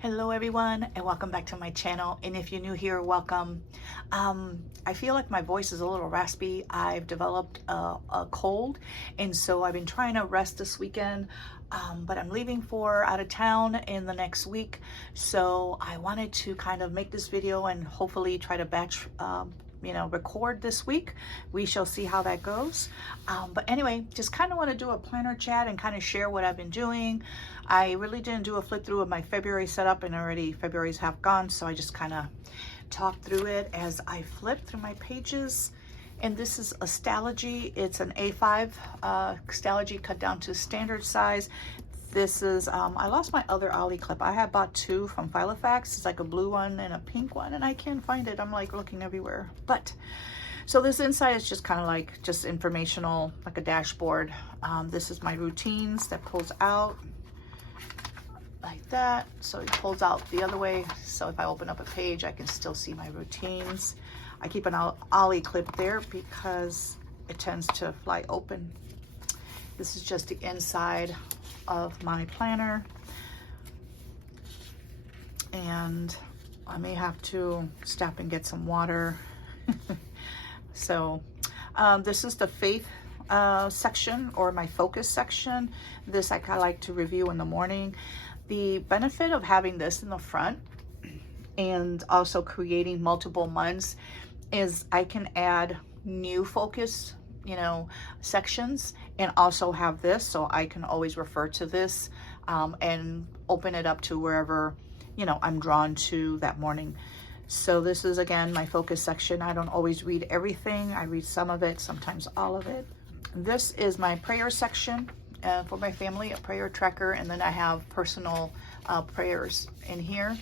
Hello everyone, and welcome back to my channel. And if you're new here, welcome. I feel like my voice is a little raspy. I've developed a cold, and so I've been trying to rest this weekend, but I'm leaving for out of town in the next week. So I wanted to kind of make this video and hopefully try to batch record this week. We shall see how that goes. But anyway, just kind of want to do a planner chat and kind of share what I've been doing. I really didn't do a flip through of my February setup, and already February's half gone, so I just kind of talked through it as I flipped through my pages. And this is a Stalogy. It's an A5 Stalogy cut down to standard size. This is, I lost my other Ollie clip. I had bought two from Filofax. It's like a blue one and a pink one, and I can't find it. I'm like looking everywhere. But, so this inside is just kind of like just informational, like a dashboard. This is my routines that pulls out like that. So it pulls out the other way. So if I open up a page, I can still see my routines. I keep an Ollie clip there because it tends to fly open. This is just the inside of my planner, and I may have to stop and get some water. So this is the faith section, or my focus section. This I kind of like to review in the morning. The benefit of having this in the front and also creating multiple months is I can add new focus sections, and also have this, so I can always refer to this and open it up to wherever I'm drawn to that morning. So this is again my focus section. I don't always read everything. I read some of it, sometimes all of it. This is my prayer section for my family, a prayer tracker, and then I have personal prayers in here,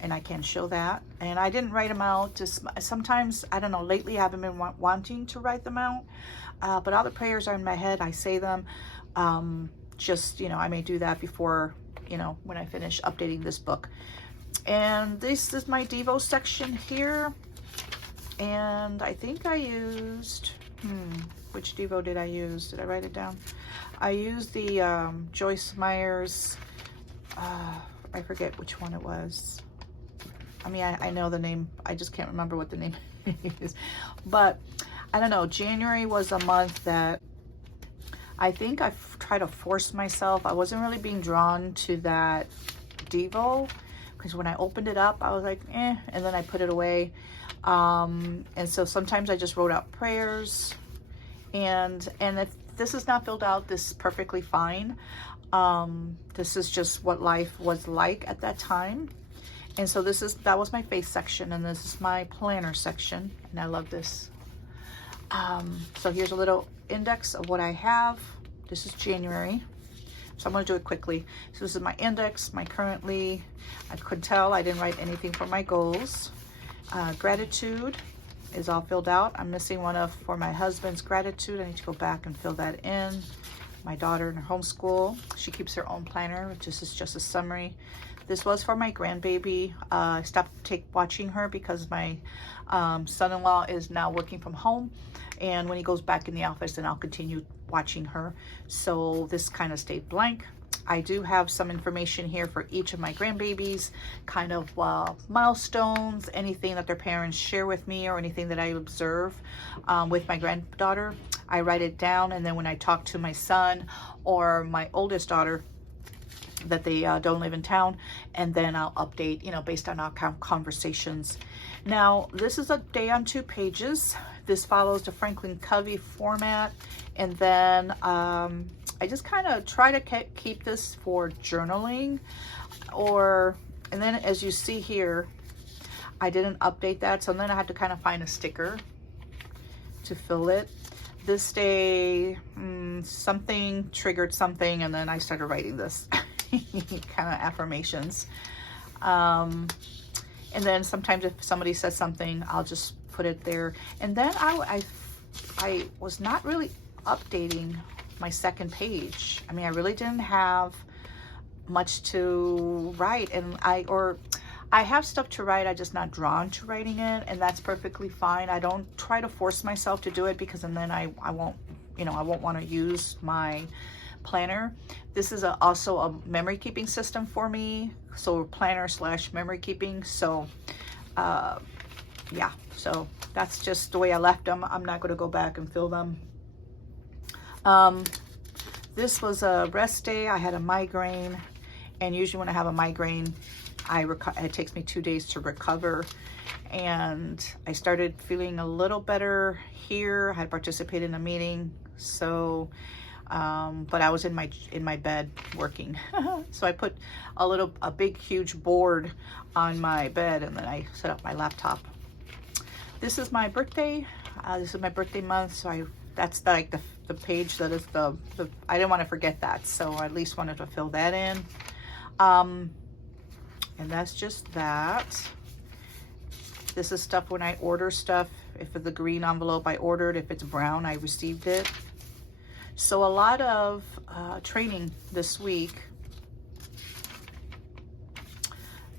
and I can show that. And I didn't write them out. Just sometimes, I don't know, lately I haven't been wanting to write them out, but all the prayers are in my head. I say them. Just, I may do that before, when I finish updating this book. And this is my Devo section here. And I think I used, which Devo did I use? Did I write it down? I used the Joyce Meyer's, I forget which one it was. I mean, I know the name, I just can't remember what the name is. But I don't know, January was a month that I think I tried to force myself. I wasn't really being drawn to that Devo, because when I opened it up, I was like, and then I put it away. And so sometimes I just wrote out prayers, and if this is not filled out, this is perfectly fine. This is just what life was like at that time. And so that was my faith section, and this is my planner section, and I love this. So here's a little index of what I have. This is January, so I'm going to do it quickly. So this is my index, my currently. I could tell I didn't write anything for my goals. Gratitude is all filled out. I'm missing one for my husband's gratitude. I need to go back and fill that in. My daughter in her homeschool, she keeps her own planner, which is just a summary. This was for my grandbaby. I stopped watching her because my son-in-law is now working from home, and when he goes back in the office, then I'll continue watching her. So this kind of stayed blank. I do have some information here for each of my grandbabies, kind of milestones, anything that their parents share with me, or anything that I observe with my granddaughter. I write it down, and then when I talk to my son or my oldest daughter, that they don't live in town, and then I'll update, based on our conversations. Now, this is a day on 2 pages. This follows the Franklin Covey format, and then I just kind of try to keep this for journaling, and then as you see here, I didn't update that, so then I had to kind of find a sticker to fill it. This day, something triggered something, and then I started writing this. Kind of affirmations, and then sometimes if somebody says something, I'll just put it there. And then I was not really updating my second page. I mean, I really didn't have much to write, and I have stuff to write, I'm just not drawn to writing it, and that's perfectly fine. I don't try to force myself to do it, because and then I won't want to use my planner. This is also a memory keeping system for me. So planner / memory keeping. So yeah, so that's just the way I left them. I'm not going to go back and fill them. This was a rest day. I had a migraine, and usually when I have a migraine, it takes me 2 days to recover. And I started feeling a little better here. I had participated in a meeting, so but I was in my bed working. So I put a big huge board on my bed, and then I set up my laptop. This is my birthday. This is my birthday month, so that's like the page that is the I didn't want to forget that, so I at least wanted to fill that in. And that's just that. This is stuff when I order stuff. If it's the green envelope, I ordered. If it's brown, I received it. So a lot of training this week.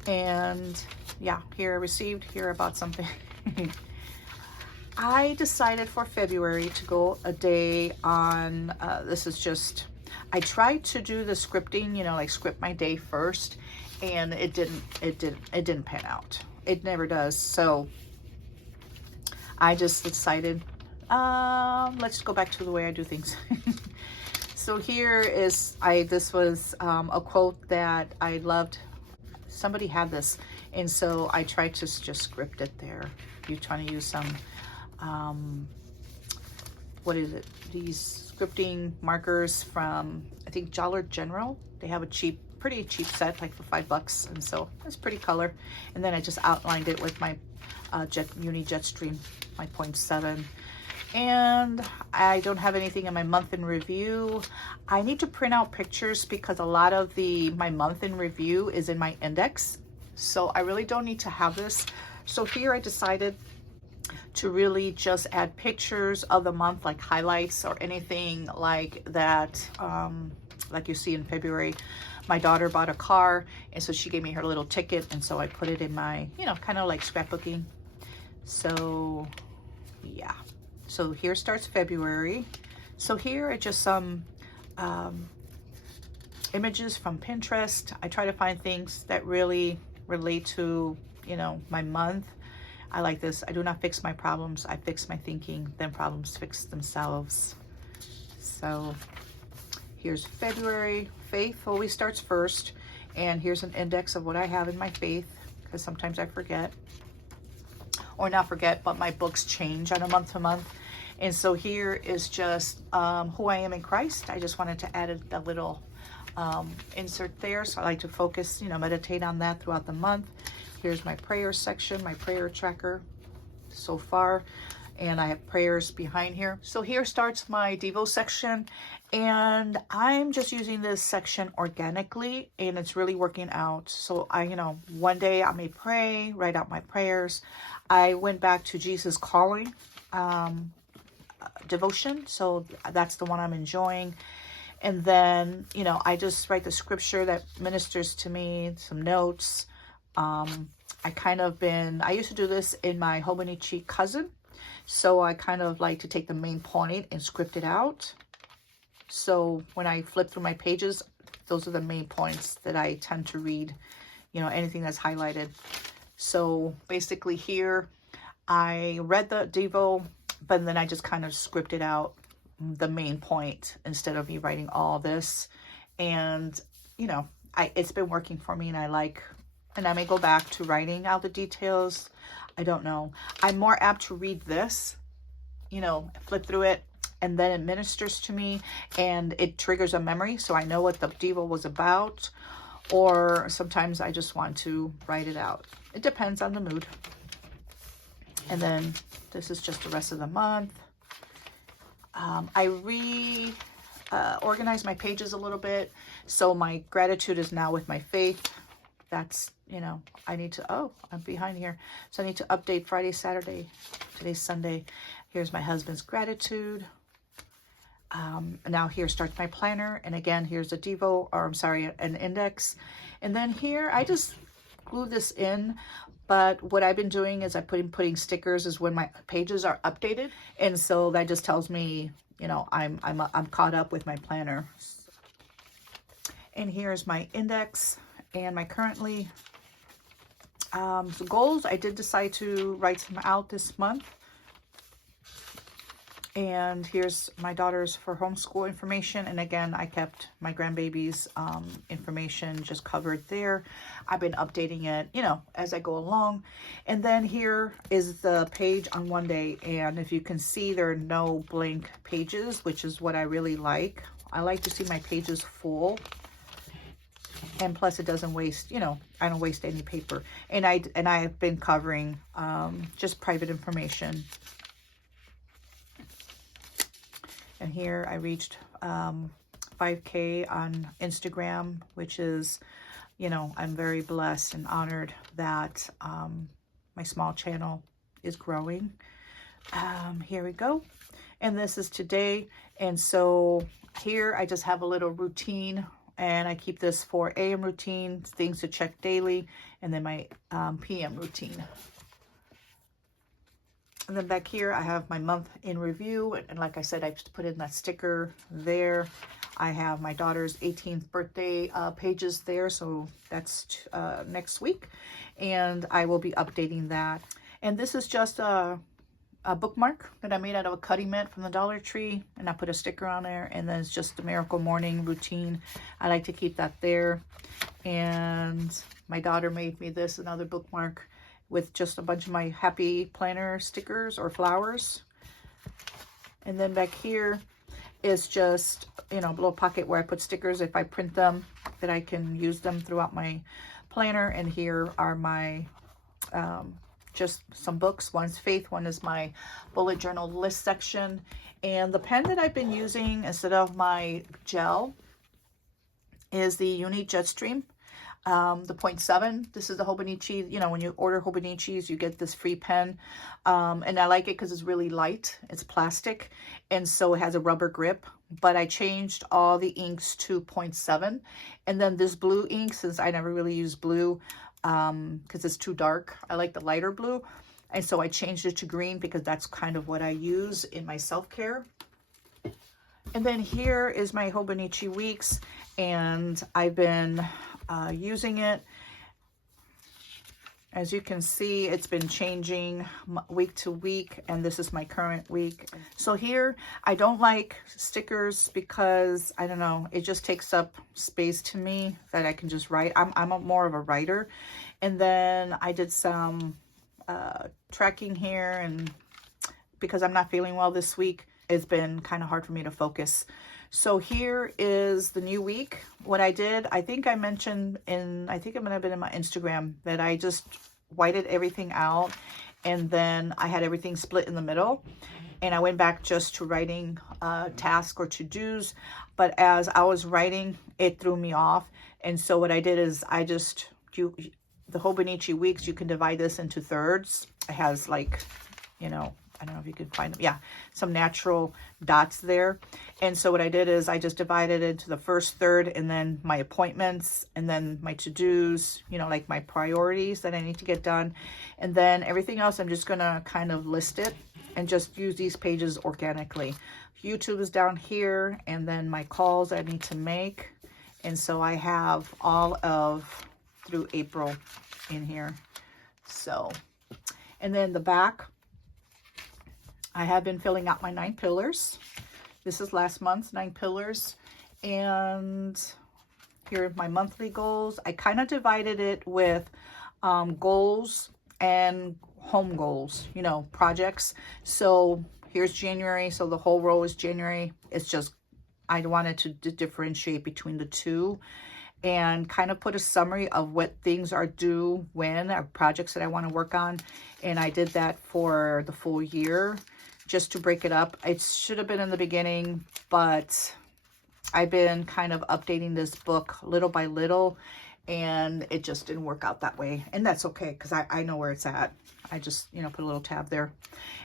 And yeah, here I received, here I bought something. I decided for February to go a day on, this is just, I tried to do the scripting, you know, like script my day first, and it didn't pan out. It never does. So I just decided, let's go back to the way I do things. So here is, this was a quote that I loved. Somebody had this, and so I tried to just script it there. You're trying to use some, what is it? These scripting markers from, I think, Dollar General. They have a pretty cheap set, like for $5, and so it's pretty color. And then I just outlined it with my Uni Jetstream, my 0.7. And I don't have anything in my month in review. I need to print out pictures because a lot of my month in review is in my index. So I really don't need to have this. So here I decided to really just add pictures of the month, like highlights or anything like that. Like you see in February, my daughter bought a car, and so she gave me her little ticket, and so I put it in my, you know, kind of like scrapbooking. So yeah, so here starts February. So here are just some images from Pinterest. I try to find things that really relate to, you know, my month. I like this. I do not fix my problems. I fix my thinking. Then problems fix themselves. So here's February. Faith always starts first. And here's an index of what I have in my faith, because sometimes I forget. Or not forget, but my books change on a month to month. And so here is just who I am in Christ. I just wanted to add a little insert there. So I like to focus, you know, meditate on that throughout the month. Here's my prayer section, my prayer tracker so far. And I have prayers behind here. So here starts my Devo section. And I'm just using this section organically, and it's really working out. So you know, one day I may pray, write out my prayers. I went back to Jesus Calling devotion. So that's the one I'm enjoying. And then, you know, I just write the scripture that ministers to me, some notes. I used to do this in my Hobonichi cousin. So I kind of like to take the main point and script it out. So when I flip through my pages, those are the main points that I tend to read, you know, anything that's highlighted. So basically here, I read the Devo, but then I just kind of scripted out the main point instead of me writing all this. And, you know, it's been working for me, and and I may go back to writing out the details. I don't know. I'm more apt to read this, you know, flip through it, and then it ministers to me, and it triggers a memory, so I know what the Devo was about. Or sometimes I just want to write it out. It depends on the mood. And then this is just the rest of the month. I organized my pages a little bit. So my gratitude is now with my faith. That's, you know, I need to, I'm behind here. So I need to update Friday, Saturday. Today's Sunday. Here's my husband's gratitude. Now here starts my planner. And again, here's a Devo, or I'm sorry, an index. And then here, I just glue this in. But what I've been doing is putting stickers is when my pages are updated. And so that just tells me, you know, I'm caught up with my planner. And here's my index and my currently goals. I did decide to write some out this month. And here's my daughter's for homeschool information. And again, I kept my grandbaby's information just covered there. I've been updating it, you know, as I go along. And then here is the page on one day. And if you can see, there are no blank pages, which is what I really like. I like to see my pages full. And plus it doesn't waste, you know, I don't waste any paper. And I have been covering just private information. And here I reached 5K on Instagram, which is, you know, I'm very blessed and honored that my small channel is growing. Here we go. And this is today. And so here I just have a little routine, and I keep this for AM routine, things to check daily, and then my PM routine. And then back here, I have my month in review. And like I said, I just put in that sticker there. I have my daughter's 18th birthday pages there. So that's next week. And I will be updating that. And this is just a bookmark that I made out of a cutting mat from the Dollar Tree. And I put a sticker on there. And then it's just the Miracle Morning routine. I like to keep that there. And my daughter made me this, another bookmark, with just a bunch of my happy planner stickers or flowers. And then back here is just, you know, a little pocket where I put stickers if I print them, that I can use them throughout my planner. And here are my just some books. One's Faith, one is my bullet journal list section. And the pen that I've been using instead of my gel is the Uni Jetstream. The 0.7, this is the Hobonichi. You know, when you order Hobonichis, you get this free pen. And I like it because it's really light. It's plastic. And so it has a rubber grip. But I changed all the inks to 0.7. And then this blue ink, since I never really use blue because it's too dark, I like the lighter blue. And so I changed it to green because that's kind of what I use in my self-care. And then here is my Hobonichi Weeks. And I've been using it. As you can see, it's been changing week to week, and this is my current week. So here, I don't like stickers because, I don't know, it just takes up space to me that I can just write. I'm more of a writer. And then I did some tracking here, and because I'm not feeling well this week, it's been kind of hard for me to focus. So here is the new week. What I did, I think I mentioned in, I think it might have been in my Instagram, that I just whited everything out, and then I had everything split in the middle. And I went back just to writing tasks or to-dos. But as I was writing, it threw me off. And so what I did is I just, the Hobonichi Weeks, you can divide this into thirds. It has like, you know, I don't know if you can find them. Yeah, some natural dots there. And so what I did is I just divided it into the first third, and then my appointments, and then my to-dos, you know, like my priorities that I need to get done. And then everything else, I'm just going to kind of list it and just use these pages organically. YouTube is down here, and then my calls I need to make. And so I have all of through April in here. So, and then the back, I have been filling out my 9 pillars. This is last month's 9 pillars. And here are my monthly goals. I kind of divided it with goals and home goals, you know, projects. So here's January. So the whole row is January. It's just, I wanted to differentiate between the two and kind of put a summary of what things are due when, or projects that I want to work on. And I did that for the full year, just to break it up. It should have been in the beginning, but I've been kind of updating this book little by little, and it just didn't work out that way. And that's okay, because I know where it's at. I just, you know, put a little tab there.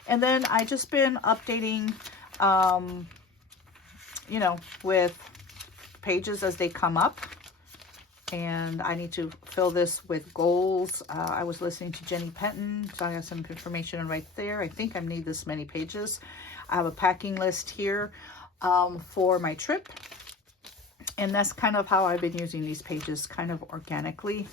And then I just been updating, you know, with pages as they come up. And I need to fill this with goals. I was listening to Jenny Penton, so I have some information right there. I think I need this many pages. I have a packing list here for my trip. And that's kind of how I've been using these pages, kind of organically.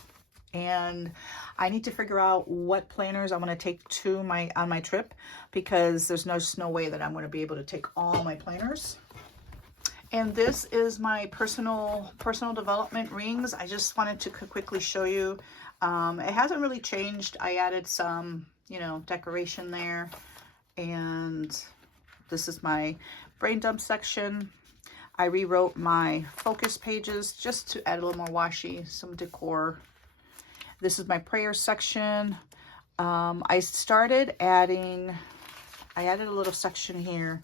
And I need to figure out what planners I want to take to on my trip, because there's just no way that I'm going to be able to take all my planners. And this is my personal development rings. I just wanted to quickly show you. It hasn't really changed. I added some, you know, decoration there. And this is my brain dump section. I rewrote my focus pages just to add a little more washi, some decor. This is my prayer section. I added a little section here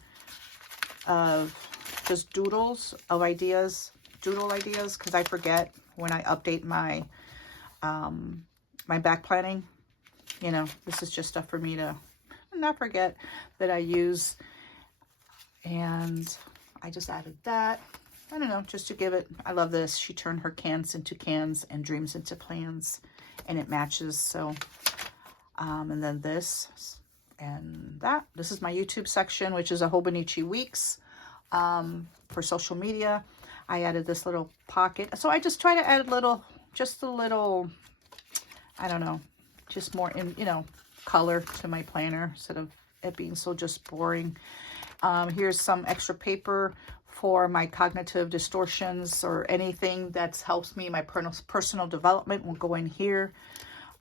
of just doodle ideas, because I forget when I update my my back planning. You know, this is just stuff for me to not forget that I use. And I just added that. I don't know, just to give it, I love this. She turned her cans into cans and dreams into plans, and it matches. So, and then this and that. This is my YouTube section, which is a Hobonichi Weeks for social media. I added this little pocket. So I just try to add just a little, I don't know, just more you know, color to my planner instead of it being so just boring. Here's some extra paper for my cognitive distortions or anything that helps me. My personal development will go in here.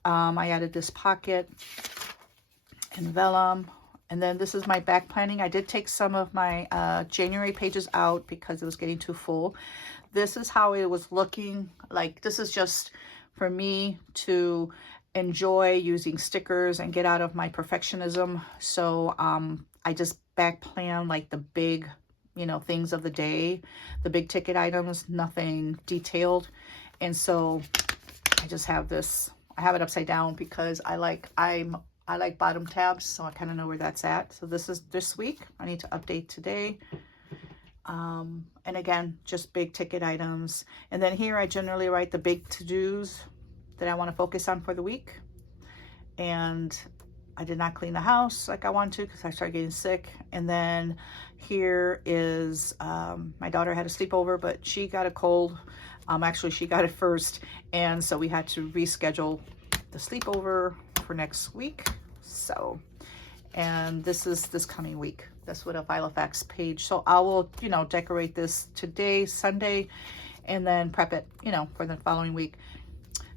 I added this pocket and vellum. And then this is my back planning. I did take some of my January pages out because it was getting too full. This is how it was looking like. This is just for me to enjoy using stickers and get out of my perfectionism. So I just back plan like the big, you know, things of the day, the big ticket items, nothing detailed. And so I just have this, I have it upside down because I like bottom tabs, so I kind of know where that's at. So this is this week. I need to update today. And again, just big ticket items. And then here I generally write the big to-dos that I want to focus on for the week. And I did not clean the house like I want to because I started getting sick. And then here is my daughter had a sleepover, but she got a cold. Actually, she got it first. And so we had to reschedule the sleepover for next week. So, and this is this coming week. That's what a Filofax page. So I will, you know, decorate this today, Sunday, and then prep it, you know, for the following week.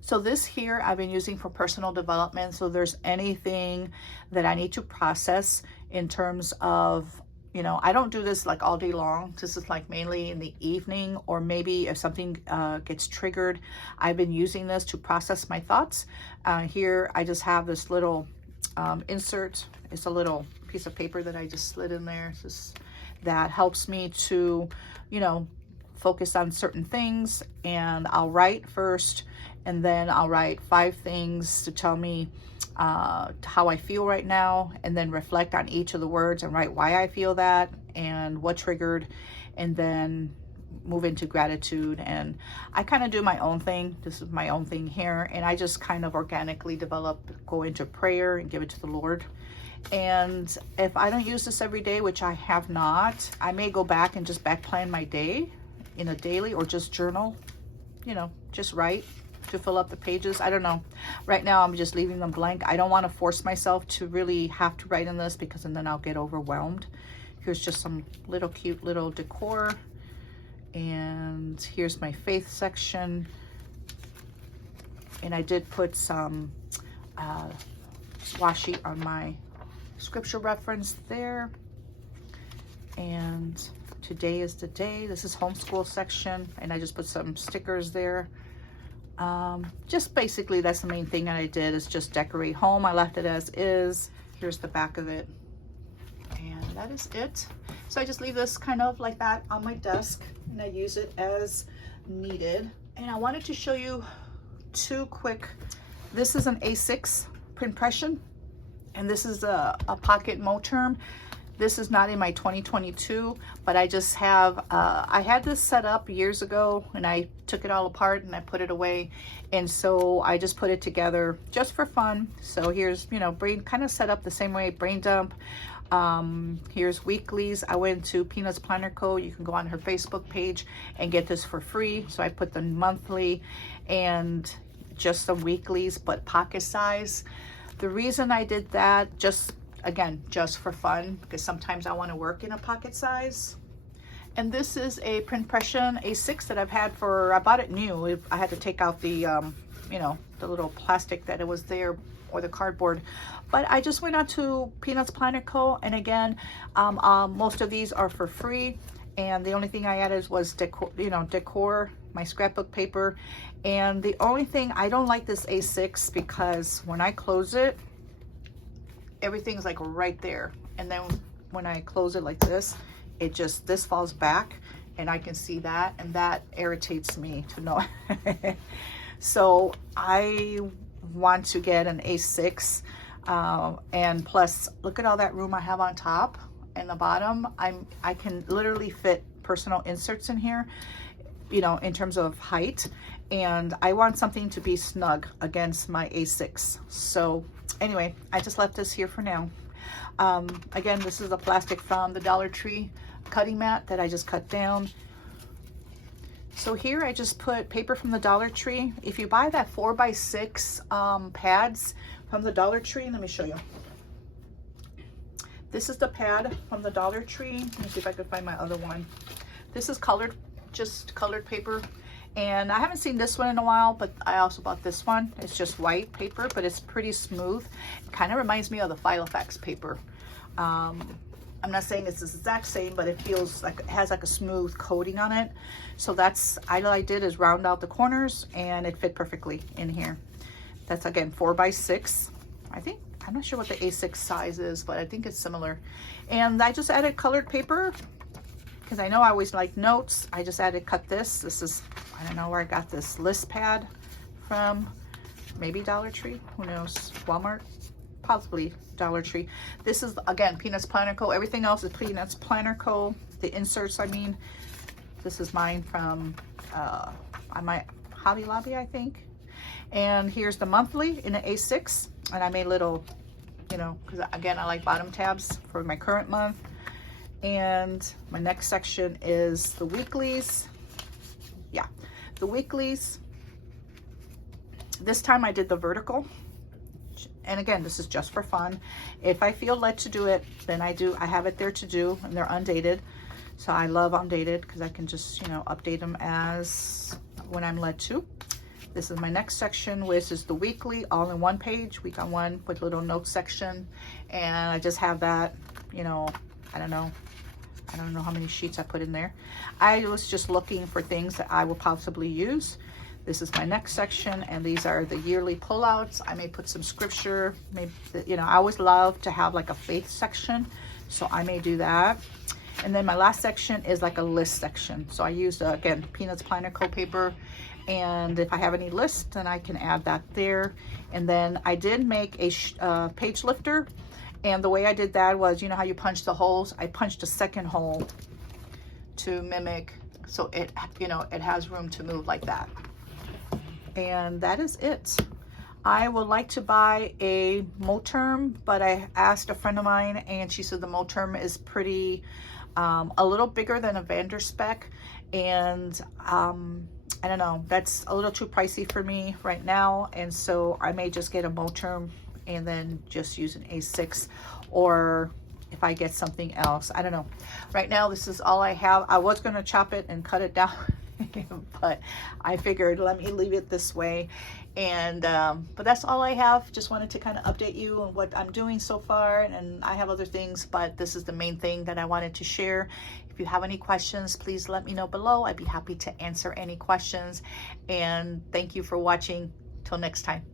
So this here I've been using for personal development. So there's anything that I need to process in terms of, you know, I don't do this like all day long. This is like mainly in the evening, or maybe if something gets triggered, I've been using this to process my thoughts. Here I just have this little insert. It's a little piece of paper that I just slid in there. That helps me to, you know, focus on certain things. And I'll write first, and then I'll write 5 things to tell me how I feel right now, and then reflect on each of the words and write why I feel that and what triggered, and then move into gratitude. And I kind of do my own thing. This is my own thing here, and I just kind of organically go into prayer and give it to the Lord. And if I don't use this every day, which I have not, I may go back and just back plan my day in a daily, or just journal, you know, just write to fill up the pages. I don't know. Right now I'm just leaving them blank. I don't want to force myself to really have to write in this, because then I'll get overwhelmed. Here's just some little cute little decor. And here's my faith section. And I did put some washi on my scripture reference there. And today is the day. This is homeschool section, and I just put some stickers there. Just basically that's the main thing that I did, is just decorate home. I left it as is. Here's the back of it, and that is it. So I just leave this kind of like that on my desk, and I use it as needed. And I wanted to show you 2 quick. This is an A6 print impression, and this is a pocket Moterm. This is not in my 2022, but I just have, I had this set up years ago, and I took it all apart and I put it away. And so I just put it together just for fun. So here's, you know, brain kind of set up the same way, brain dump. Here's weeklies. I went to Peanuts Planner Co. You can go on her Facebook page and get this for free. So I put the monthly and just the weeklies, but pocket size. The reason I did that, just again, just for fun, because sometimes I want to work in a pocket size. And this is a Printpression A6 that I've had for, I bought it new. I had to take out the, you know, the little plastic that it was there, or the cardboard. But I just went out to Peanuts Planner Co. And again, most of these are for free. And the only thing I added was decor, you know, decor, my scrapbook paper. And the only thing, I don't like this A6 because when I close it, everything's like right there. And then when I close it like this, it just, this falls back and I can see that, and that irritates me to know. So I want to get an A6, and plus look at all that room I have on top and the bottom. I can literally fit personal inserts in here, you know, in terms of height, and I want something to be snug against my A6. So anyway, I just left this here for now. Again, this is a plastic from the Dollar Tree cutting mat that I just cut down. So here I just put paper from the Dollar Tree. If you buy that 4x6 pads from the Dollar Tree, let me show you. This is the pad from the Dollar Tree. Let me see if I can find my other one. This is colored, just colored paper. And I haven't seen this one in a while, but I also bought this one. It's just white paper, but it's pretty smooth. It kind of reminds me of the Filofax paper. I'm not saying it's the exact same, but it feels like it has like a smooth coating on it. So that's, all I did is round out the corners and it fit perfectly in here. That's again 4x6. I think, I'm not sure what the A6 size is, but I think it's similar. And I just added colored paper because I know I always like notes. I just added, cut this. This is, I don't know where I got this list pad from. Maybe Dollar Tree, who knows? Walmart, possibly Dollar Tree. This is again Peanuts Planner Co. Everything else is Peanuts Planner Co. The inserts, I mean. This is mine from my Hobby Lobby, I think. And here's the monthly in an A6, and I made little, you know, because again I like bottom tabs for my current month. And my next section is the weeklies. Yeah, the weeklies. This time I did the vertical. And again, this is just for fun. If I feel led to do it, then I do. I have it there to do, and they're undated. So I love undated because I can just, you know, update them as when I'm led to. This is my next section, which is the weekly, all in one page, week on one, with little notes section. And I just have that, you know, I don't know how many sheets I put in there. I was just looking for things that I will possibly use. This is my next section, and these are the yearly pullouts. I may put some scripture, maybe, you know, I always love to have like a faith section, so I may do that. And then my last section is like a list section. So I used, again, Peanuts Planner Co. paper, and if I have any lists, then I can add that there. And then I did make a page lifter, and the way I did that was, you know how you punch the holes? I punched a second hole to mimic, so it, you know, it has room to move like that. And that is it. I would like to buy a Moterm, but I asked a friend of mine and she said the Moterm is pretty, a little bigger than a Vanderspec. And I don't know, that's a little too pricey for me right now. And so I may just get a Moterm and then just use an A6, or if I get something else, I don't know. Right now, this is all I have. I was gonna chop it and cut it down, but I figured let me leave it this way. And but that's all I have. Just wanted to kind of update you on what I'm doing so far, and I have other things, but this is the main thing that I wanted to share. If you have any questions, please let me know below. I'd be happy to answer any questions, and thank you for watching. Till next time.